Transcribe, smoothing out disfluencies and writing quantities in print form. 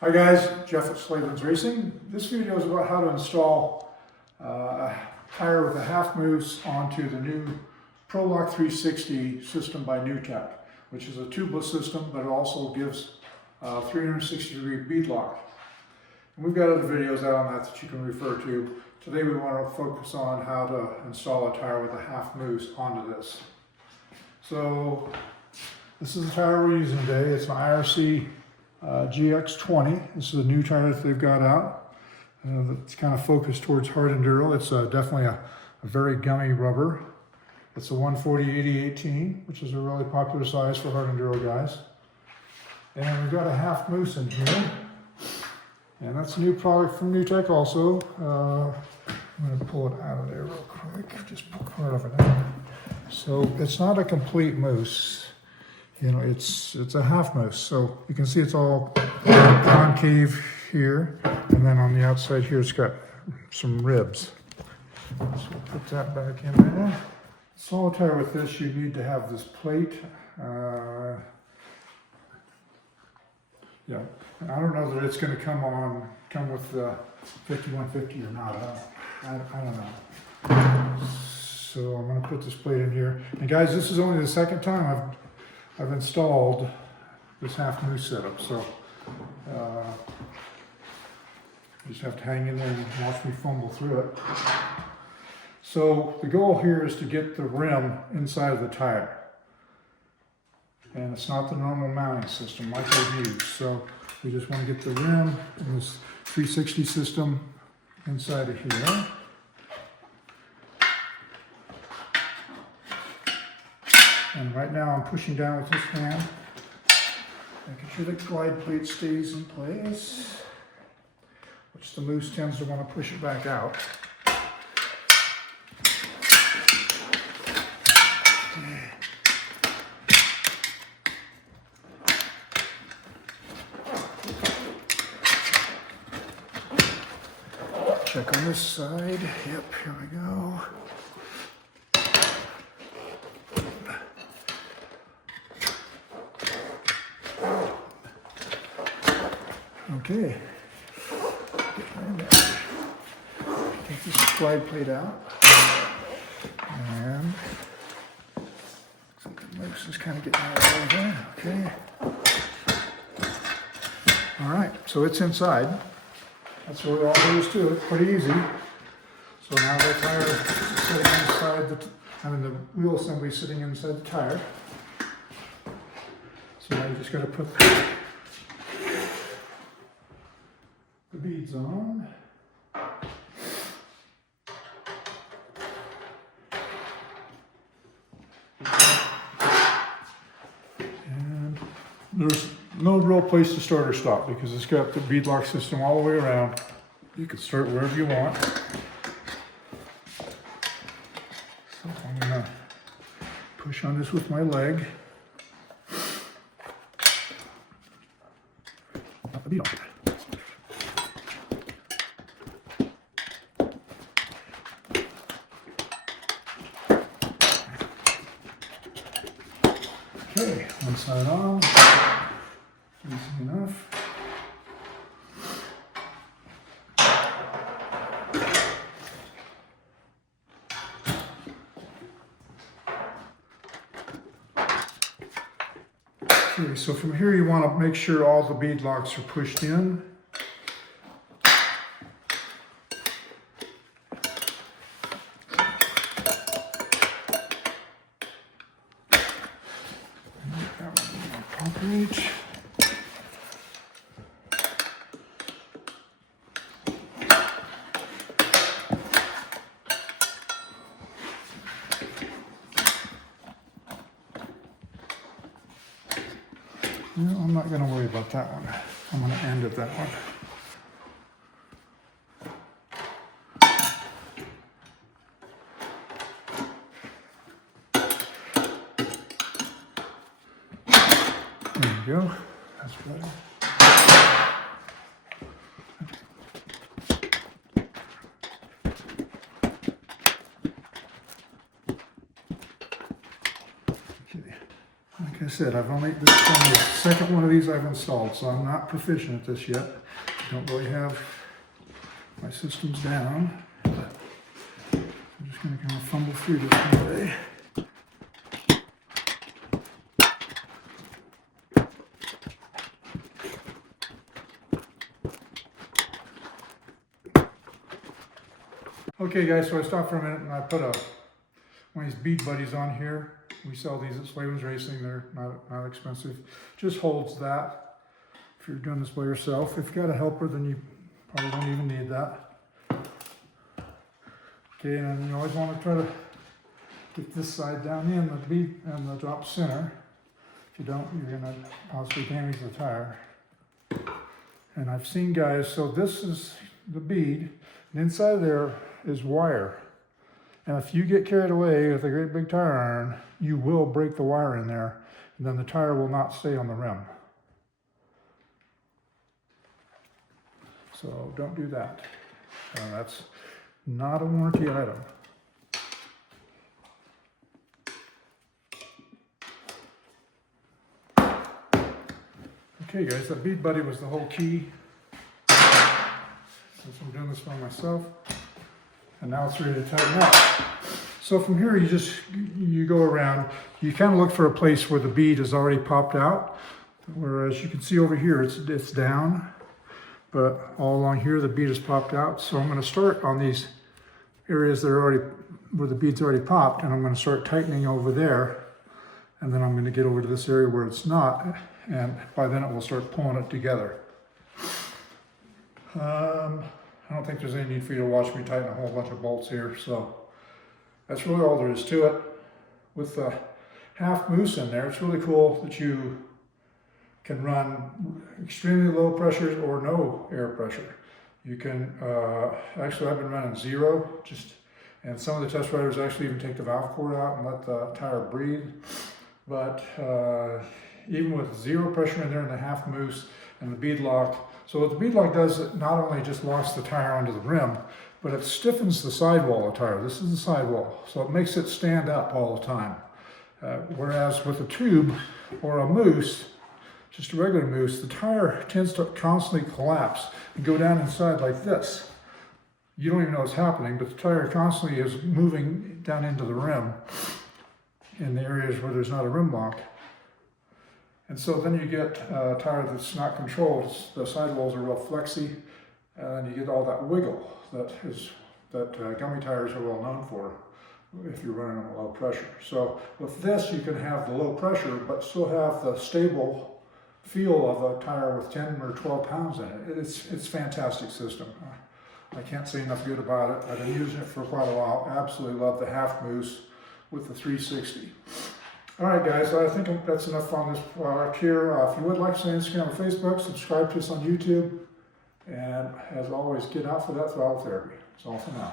Hi guys, Jeff at Slavens Racing. This video is about how to install a tire with a half mousse onto the new PROLOCK 360 system by Nuetech, which is a tubeless system, but it also gives 360-degree bead lock. And we've got other videos out on that you can refer to. Today we want to focus on how to install a tire with a half mousse onto this. So this is the tire we're using today. It's an IRC GX20. This is a new tire that they've got out. It's kind of focused towards hard enduro. It's definitely a very gummy rubber. It's a 140/80/18, which is a really popular size for hard enduro guys. And we've got a half mousse in here. And that's a new product from Nuetech also. I'm going to pull it out of there real quick. Just pull part of it out. So it's not a complete mousse. You know, it's a half mousse, so you can see it's all concave here, and then on the outside here it's got some ribs. So we'll put that back in there. Solid tire with this, you need to have this plate. Yeah, I don't know that it's going to come with the 5150 or not. I don't know. So I'm going to put this plate in here. And guys, this is only the second time I've installed this half mousse setup, so you just have to hang in there and watch me fumble through it. So the goal here is to get the rim inside of the tire, and it's not the normal mounting system like I've used. So we just want to get the rim in this 360 system inside of here. And right now I'm pushing down with this hand, making sure the glide plate stays in place, which the mousse tends to want to push it back out. Check on this side. Yep, here we go. Okay, take this glide plate out, and the mousse is kind of getting out of there. Okay. All right, so it's inside. That's what all there is to it. Pretty easy. So now the tire is sitting inside the wheel assembly is sitting inside the tire. So now you just got to put the beads on. And there's no real place to start or stop because it's got the bead lock system all the way around. You can start wherever you want. So I'm going to push on this with my leg. Put the bead on. Okay, one side on, easy enough. Okay, so from here you want to make sure all the bead locks are pushed in. Reach. No, I'm not going to worry about that one. I'm going to end at that one. There you go. That's better. Okay. I said, this is only the second one of these I've installed, so I'm not proficient at this yet. I don't really have my systems down. But I'm just going to kind of fumble through this today. Okay guys, so I stopped for a minute and I put one of these bead buddies on here. We sell these at Slavens Racing. They're not expensive. Just holds that if you're doing this by yourself. If you've got a helper, then you probably don't even need that. Okay, and then you always want to try to get this side down in the bead and the drop center. If you don't, you're going to possibly damage the tire. And I've seen guys, so this is the bead, and inside there is wire. And if you get carried away with a great big tire iron, you will break the wire in there, and then the tire will not stay on the rim. So don't do that. That's not a warranty item. Okay guys, that bead buddy was the whole key. Since I'm doing this by myself. And now it's ready to tighten up. So from here, you go around, you kind of look for a place where the bead is already popped out. Whereas you can see over here, it's down, but all along here, the bead is popped out. So I'm going to start on these areas that are where the bead's already popped, and I'm going to start tightening over there. And then I'm going to get over to this area where it's not, and by then it will start pulling it together. I don't think there's any need for you to watch me tighten a whole bunch of bolts here, so that's really all there is to it. With the Half Mousse in there, it's really cool that you can run extremely low pressures or no air pressure. You can, actually I've been running 0, and some of the test riders actually even take the valve cord out and let the tire breathe. But even with 0 pressure in there in the Half Mousse and the bead lock, so what the bead lock does, it not only just locks the tire onto the rim, but it stiffens the sidewall of the tire. This is the sidewall, so it makes it stand up all the time. Whereas with a tube or a mousse, just a regular mousse, the tire tends to constantly collapse and go down inside like this. You don't even know what's happening, but the tire constantly is moving down into the rim in the areas where there's not a rim lock. And so then you get a tire that's not controlled. The sidewalls are real flexy, and you get all that wiggle that gummy tires are well known for if you're running them at low pressure. So with this, you can have the low pressure, but still have the stable feel of a tire with 10 or 12 pounds in it. It's a fantastic system. I can't say enough good about it. I've been using it for quite a while. Absolutely love the Half Mousse with the 360. All right, guys, I think that's enough on this product here. If you would like to see Instagram or Facebook, subscribe to us on YouTube. And as always, get out for that throttle therapy. That's all for now.